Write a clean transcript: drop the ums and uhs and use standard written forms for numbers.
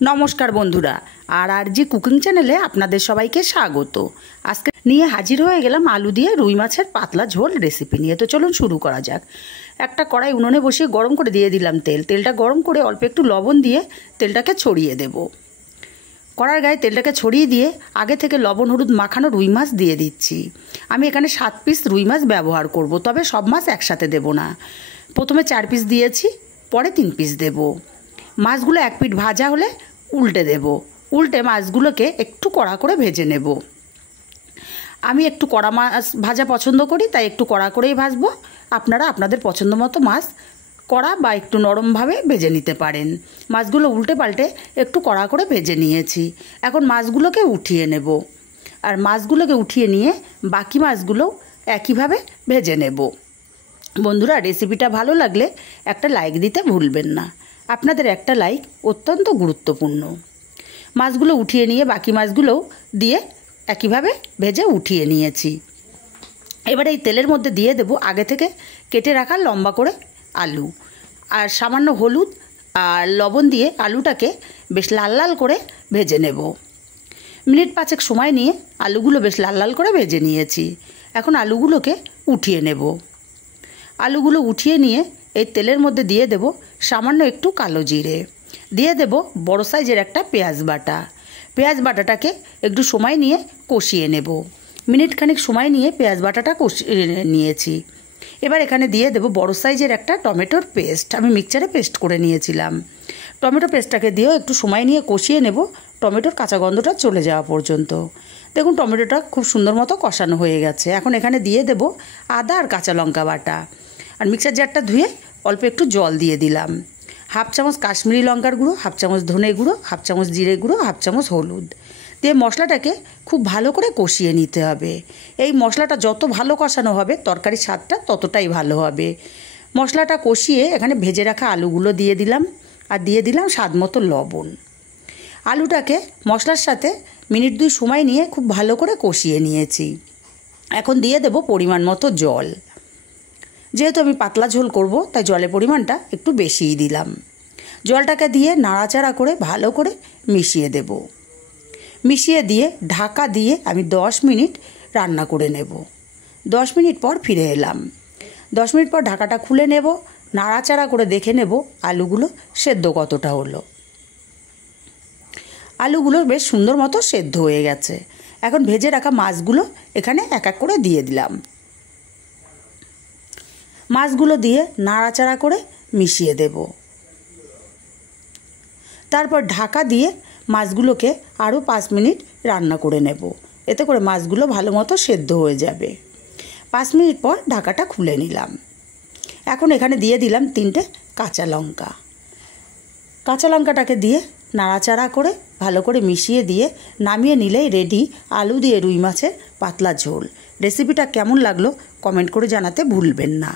নমস্কার বন্ধুরা, আর জি কুকিং চ্যানেলে আপনাদের সবাইকে স্বাগত। আজকে নিয়ে হাজির হয়ে গেলাম আলু দিয়ে রুই মাছের পাতলা ঝোল রেসিপি নিয়ে। তো চলুন শুরু করা যাক। একটা কড়াই উনুনে বসিয়ে গরম করে দিয়ে দিলাম তেলটা গরম করে অল্প একটু লবণ দিয়ে তেলটাকে ছড়িয়ে দেব। কড়ার গায়ে তেলটাকে ছড়িয়ে দিয়ে আগে থেকে লবণ হলুদ মাখানো রুই মাছ দিয়ে দিচ্ছি। আমি এখানে 7 পিস রুই মাছ ব্যবহার করব, তবে সব মাছ একসাথে দেব না। প্রথমে 4 পিস দিয়েছি, পরে 3 পিস দেব। মাছগুলো এক পিঠ ভাজা হলে উল্টে দেব। উল্টে মাছগুলোকে একটু কড়া করে ভেজে নেব। আমি একটু কড়া মাছ ভাজা পছন্দ করি, তাই একটু কড়া করেই ভাজবো। আপনারা আপনাদের পছন্দ মতো মাছ কড়া বা একটু নরমভাবে ভেজে নিতে পারেন। মাছগুলো উল্টে পাল্টে একটু কড়া করে ভেজে নিয়েছি। এখন মাছগুলোকে উঠিয়ে নেব। আর মাছগুলোকে উঠিয়ে নিয়ে বাকি মাছগুলো একইভাবে ভেজে নেব। বন্ধুরা, রেসিপিটা ভালো লাগলে একটা লাইক দিতে ভুলবেন না। আপনাদের একটা লাইক অত্যন্ত গুরুত্বপূর্ণ। মাছগুলো উঠিয়ে নিয়ে বাকি মাছগুলোও দিয়ে একইভাবে ভেজে উঠিয়ে নিয়েছি। এবার এই তেলের মধ্যে দিয়ে দেব আগে থেকে কেটে রাখা লম্বা করে আলু আর সামান্য হলুদ আর লবণ দিয়ে আলুটাকে বেশ লাল লাল করে ভেজে নেব। মিনিট 5 সময় নিয়ে আলুগুলো বেশ লাল লাল করে ভেজে নিয়েছি। এখন আলুগুলোকে উঠিয়ে নেব। আলুগুলো উঠিয়ে নিয়ে এই তেলের মধ্যে দিয়ে দেব সামান্য একটু কালো জিরে, দিয়ে দেব বড় সাইজের একটা পেঁয়াজ বাটা। পেঁয়াজ বাটাটাকে একটু সময় নিয়ে কষিয়ে নেব। মিনিট খানিক সময় নিয়ে পেঁয়াজ বাটাটা কষিয়ে নিয়েছি। এবার এখানে দিয়ে দেব বড় সাইজের একটা টমেটোর পেস্ট। আমি মিক্সচারে পেস্ট করে নিয়েছিলাম। টমেটো পেস্টটাকে দিয়েও একটু সময় নিয়ে কষিয়ে নেব, টমেটোর কাঁচা গন্ধটা চলে যাওয়া পর্যন্ত। দেখুন টমেটোটা খুব সুন্দর মতো কষানো হয়ে গেছে। এখন এখানে দিয়ে দেব আদা আর কাঁচা লঙ্কা বাটা। আর মিক্সার জারটা ধুয়ে অল্প একটু জল দিয়ে দিলাম। 1/2 চামচ কাশ্মীরি লঙ্কার গুঁড়ো, 1/2 চামচ ধনে গুঁড়ো, 1/2 চামচ জিরে গুঁড়ো, 1/2 চামচ হলুদ দিয়ে মশলাটাকে খুব ভালো করে কষিয়ে নিতে হবে। এই মশলাটা যত ভালো কষানো হবে তরকারির স্বাদটা ততটাই ভালো হবে। মশলাটা কষিয়ে এখানে ভেজে রাখা আলুগুলো দিয়ে দিলাম আর দিয়ে দিলাম স্বাদ মতো লবণ। আলুটাকে মশলার সাথে মিনিট 2 সময় নিয়ে খুব ভালো করে কষিয়ে নিয়েছি। এখন দিয়ে দেব পরিমাণ মতো জল। যেহেতু আমি পাতলা ঝোল করব, তাই জলের পরিমাণটা একটু বেশিই দিলাম। জলটাকে দিয়ে নাড়াচাড়া করে ভালো করে মিশিয়ে দেব। মিশিয়ে দিয়ে ঢাকা দিয়ে আমি 10 মিনিট রান্না করে নেব। 10 মিনিট পর ফিরে এলাম। 10 মিনিট পর ঢাকাটা খুলে নেব, নাড়াচাড়া করে দেখে নেব আলুগুলো সেদ্ধ কতটা হলো। আলুগুলো বেশ সুন্দর মতো সেদ্ধ হয়ে গেছে। এখন ভেজে রাখা মাছগুলো এখানে এক এক করে দিয়ে দিলাম। মাছগুলো দিয়ে নাড়াচাড়া করে মিশিয়ে দেব। তারপর ঢাকা দিয়ে মাছগুলোকে আরও 5 মিনিট রান্না করে নেব। এতে করে মাছগুলো ভালো মতো সেদ্ধ হয়ে যাবে। 5 মিনিট পর ঢাকাটা খুলে নিলাম। এখন এখানে দিয়ে দিলাম 3টে কাঁচা লঙ্কা। কাঁচা লঙ্কাটাকে দিয়ে নাড়াচাড়া করে ভালো করে মিশিয়ে দিয়ে নামিয়ে নিলেই রেডি আলু দিয়ে রুই মাছের পাতলা ঝোল। রেসিপিটা কেমন লাগলো কমেন্ট করে জানাতে ভুলবেন না।